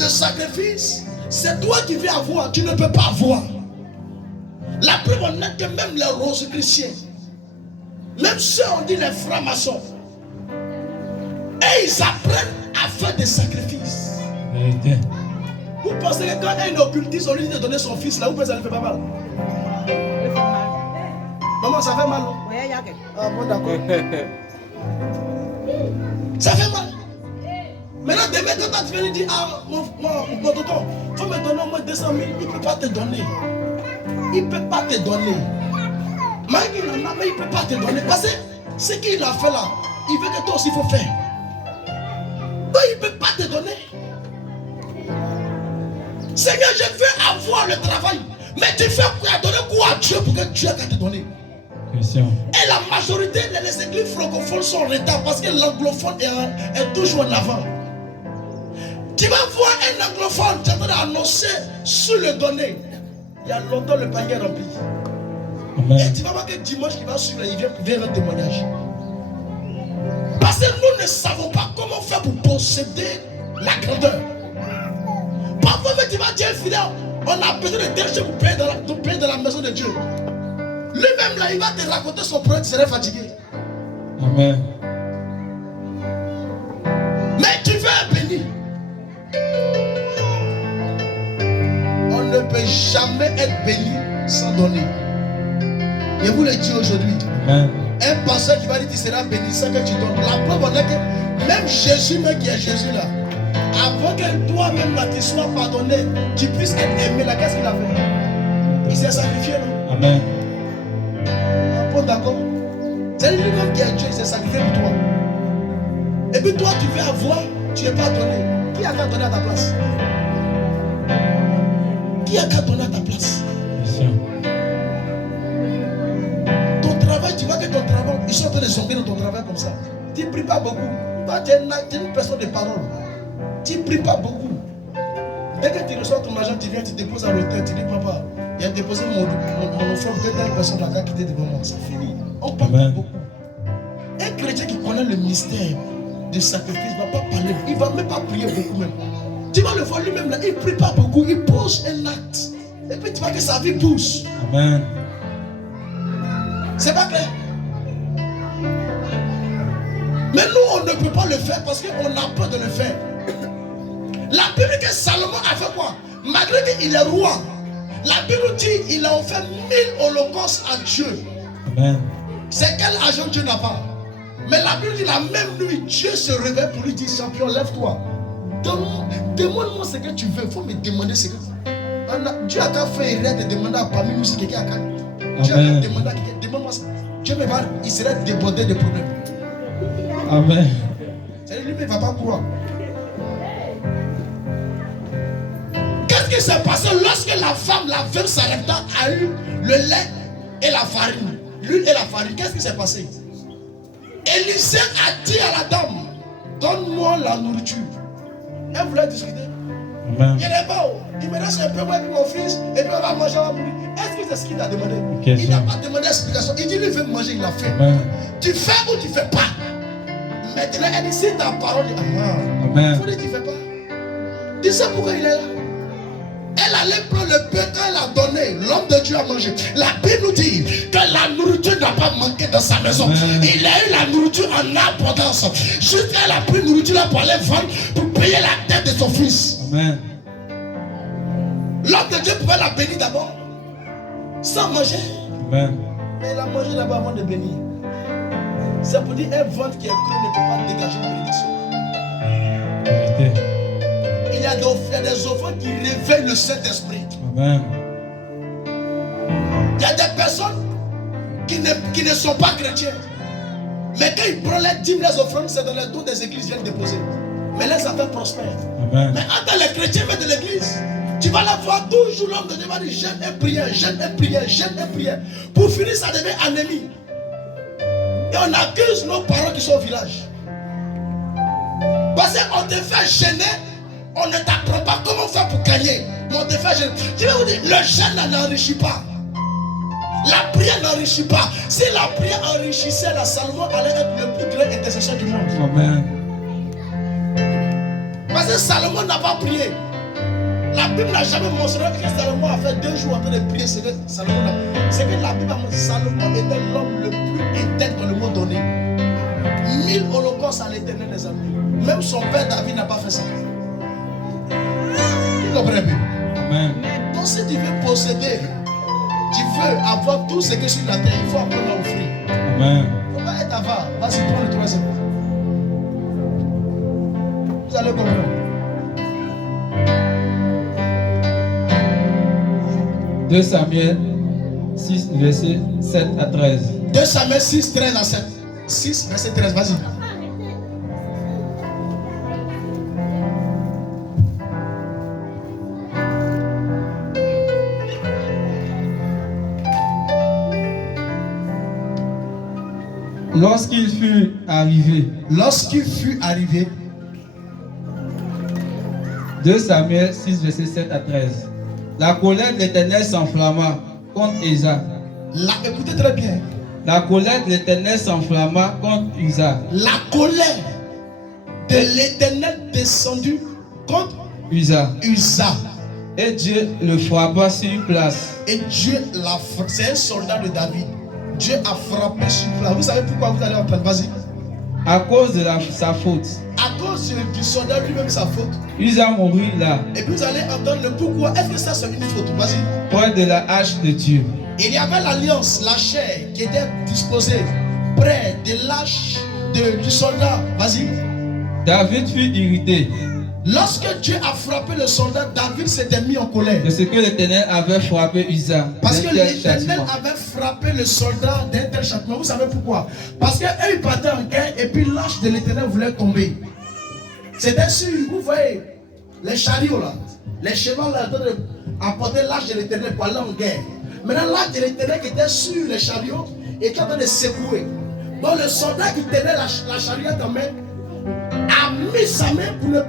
de sacrifice, c'est toi qui viens avoir, tu ne peux pas avoir. La preuve en est que même les rosicruciens, même ceux on dit les francs-maçons, et ils apprennent à faire des sacrifices. Vérité. Vous pensez que quand un occultiste, on lui dit de donner son fils là, vous pensez que ça ne fait pas mal? Maman, ça fait mal, non? Oui, il y a quelque. Ah bon, d'accord. Ça fait mal. Maintenant, demain, quand tu viens lui dire, ah, mon tonton, il faut me donner au moins 200 000, il ne peut pas te donner. Il ne peut pas te donner. Mais il ne peut pas te donner. Parce que ce qu'il a fait là, il veut que toi aussi il faut faire. Donc il ne peut pas te donner. Seigneur, je veux avoir le travail. Mais tu fais quoi? Donner quoi à Dieu pour que Dieu va te donner? Question. Et la majorité des églises francophones sont en retard parce que l'anglophone est toujours en avant. Tu vas voir un anglophone qui est en train d'annoncer sur le donné. Il y a longtemps le panier rempli. Amen. Et tu vas voir que dimanche qui va suivre, il vient un témoignage. Parce que nous ne savons pas comment faire pour posséder la grandeur. Parfois, mais tu vas dire, fidèle, on a besoin de déchet pour payer dans la maison de Dieu. Lui-même là, il va te raconter son problème, tu serais fatigué. Amen. Mais tu veux un béni. On ne peut jamais être béni sans donner. Je vous le dis aujourd'hui. Amen. Un pasteur qui va dire que tu seras béni sans que tu donnes. La preuve en est que même Jésus, même qui est Jésus là, avant que toi-même là tu sois pardonné, tu puisses être aimé là, qu'est-ce qu'il a fait? Il s'est sacrifié, non? Amen. Bon, d'accord. C'est lui-même qui est Dieu, il s'est sacrifié pour toi. Et puis toi, tu veux avoir, tu n'es pas donné. Qui a qu'à donner à ta place? Qui a qu'à donner à ta place? Question. Ton travail, tu vois que ton travail, ils sont en train de zomber dans ton travail comme ça. Tu ne pries pas beaucoup. Toi, tu es une personne de parole. Tu ne pries pas beaucoup. Dès que tu reçois ton argent, tu viens, tu déposes à l'hôtel, tu dis, papa, il a déposé mon enfant, telle personne là qui était devant moi. C'est fini. On parle pas beaucoup. Un chrétien qui connaît le mystère du sacrifice ne va pas parler, il ne va même pas prier beaucoup même. Tu vas le voir lui-même là, il ne prie pas beaucoup, il pose un acte. Et puis tu vois que sa vie pousse. Amen. C'est pas clair? Mais nous, on ne peut pas le faire parce qu'on a peur de le faire. La Bible dit que Salomon a fait quoi? Malgré qu'il est roi, la Bible dit qu'il a offert 1000 holocaustes à Dieu. Amen. C'est quel argent Dieu n'a pas? Mais la Bible dit la même nuit, Dieu se réveille pour lui dire, champion, lève-toi. Demande-moi ce que tu veux. Il faut me demander ce que tu veux. Dieu a qu'à faire rien de demander à parmi nous si quelqu'un a qu'à. Dieu a qu'à demander à quelqu'un. Demande-moi ça. Dieu me va, il serait débordé de problèmes. Amen. C'est-à-dire lui, il ne va pas croire. Qu'est-ce qui s'est passé lorsque la femme, la veuve Sarepta, a eu le lait et la farine, l'huile et la farine? Qu'est-ce qui s'est passé? Élisée a dit à la dame, donne-moi la nourriture. Elle voulait discuter. Amen. Il n'est pas. Il me laisse un peu, moi et mon fils, et puis on va manger, on va mourir. Est-ce que c'est ce qu'il t'a demandé? Il n'a pas demandé explication. Il dit, lui veut manger, il l'a fait. Amen. Tu fais ou tu ne fais pas? Maintenant, elle dit, c'est ta parole. Amen. Il faut dire, tu ne fais pas. Tu sais pourquoi il est là? Elle allait prendre le pain quand elle a donné. L'homme de Dieu a mangé. La Bible nous dit que la nourriture n'a pas manqué dans sa maison. Amen. Il a eu la nourriture en abondance. Juste qu'elle a pris nourriture là pour aller vendre, pour payer la tête de son fils. Amen. L'homme de Dieu pouvait la bénir d'abord, sans manger. Amen. Mais il a mangé d'abord avant de bénir. C'est pour dire un ventre qui est cru ne peut pas dégager une bénédiction. Vérité. Il y a des offrandes qui réveillent le Saint-Esprit. Amen. Il y a des personnes qui ne sont pas chrétiens. Mais quand ils prennent les dîmes, les offrandes, c'est dans les dos des églises qu'ils viennent déposer. Mais les affaires prospèrent. Amen. Mais entre les chrétiens de l'église, tu vas la voir toujours l'homme de Dieu va dire jeûne et prière, jeûne et prière, jeûne et prière. Pour finir, ça devient anémie. Et on accuse nos parents qui sont au village. Parce qu'on te fait gêner, on ne t'apprend pas comment faire pour gagner. Mais on te fait gêner. Je vais vous dire, le jeûne n'enrichit pas. La prière n'enrichit pas. Si la prière enrichissait, la Salomon allait être le plus grand intercesseur du monde. Amen. Parce que Salomon n'a pas prié. La Bible n'a jamais mentionné que Salomon a fait 2 jours en train de prier. C'est que Salomon la Bible a montré Salomon était l'homme le plus intègre dans le monde donné. 1000 holocaustes à l'éternel, les amis. Même son père David n'a pas fait ça. Vous comprenez bien? Amen. Donc si tu veux posséder, tu veux avoir tout ce qui est sur la terre, il faut apprendre à offrir. Amen. Il ne faut pas être avare. Vas-y, prends le 3e. Vous allez comprendre. Deux Samuel 6, verset 7 à 13. 2 Samuel 6, 13 à 7. 6, verset 13, vas-y. Lorsqu'il fut arrivé, 2 Samuel 6, verset 7 à 13. La colère de l'Éternel s'enflamma contre Uza. Écoutez très bien. La colère de l'Éternel s'enflamma contre Uza. La colère de l'Éternel descendue contre Uza. Uza. Et Dieu le frappa sur place. Et Dieu l'a frappé. C'est un soldat de David. Dieu a frappé sur place. Vous savez pourquoi vous allez entendre? Vas-y. À cause de sa faute. À cause du soldat lui-même, sa faute. Uza mourut là. Et puis vous allez entendre le pourquoi. Est-ce que ça c'est une faute? Vas-y. Près de la hache de Dieu. Il y avait l'alliance, la chair qui était disposée près de l'âge du soldat. Vas-y. David fut irrité. Lorsque Dieu a frappé le soldat, David s'était mis en colère. De ce que l'Éternel avait frappé Uza. Parce que l'Éternel avait frappé le soldat d'un tel châtiment. Vous savez pourquoi? Parce qu'eux ils partaient en guerre et puis l'âge de l'Éternel voulait tomber. C'était sûr, vous voyez, les chariots là, les chevaux là, apportaient l'âge de l'Éternel pour aller en guerre. Maintenant l'âge de l'Éternel qui était sur les chariots était en train de secouer. Donc le soldat qui tenait la chariot en main a mis sa main pour ne pas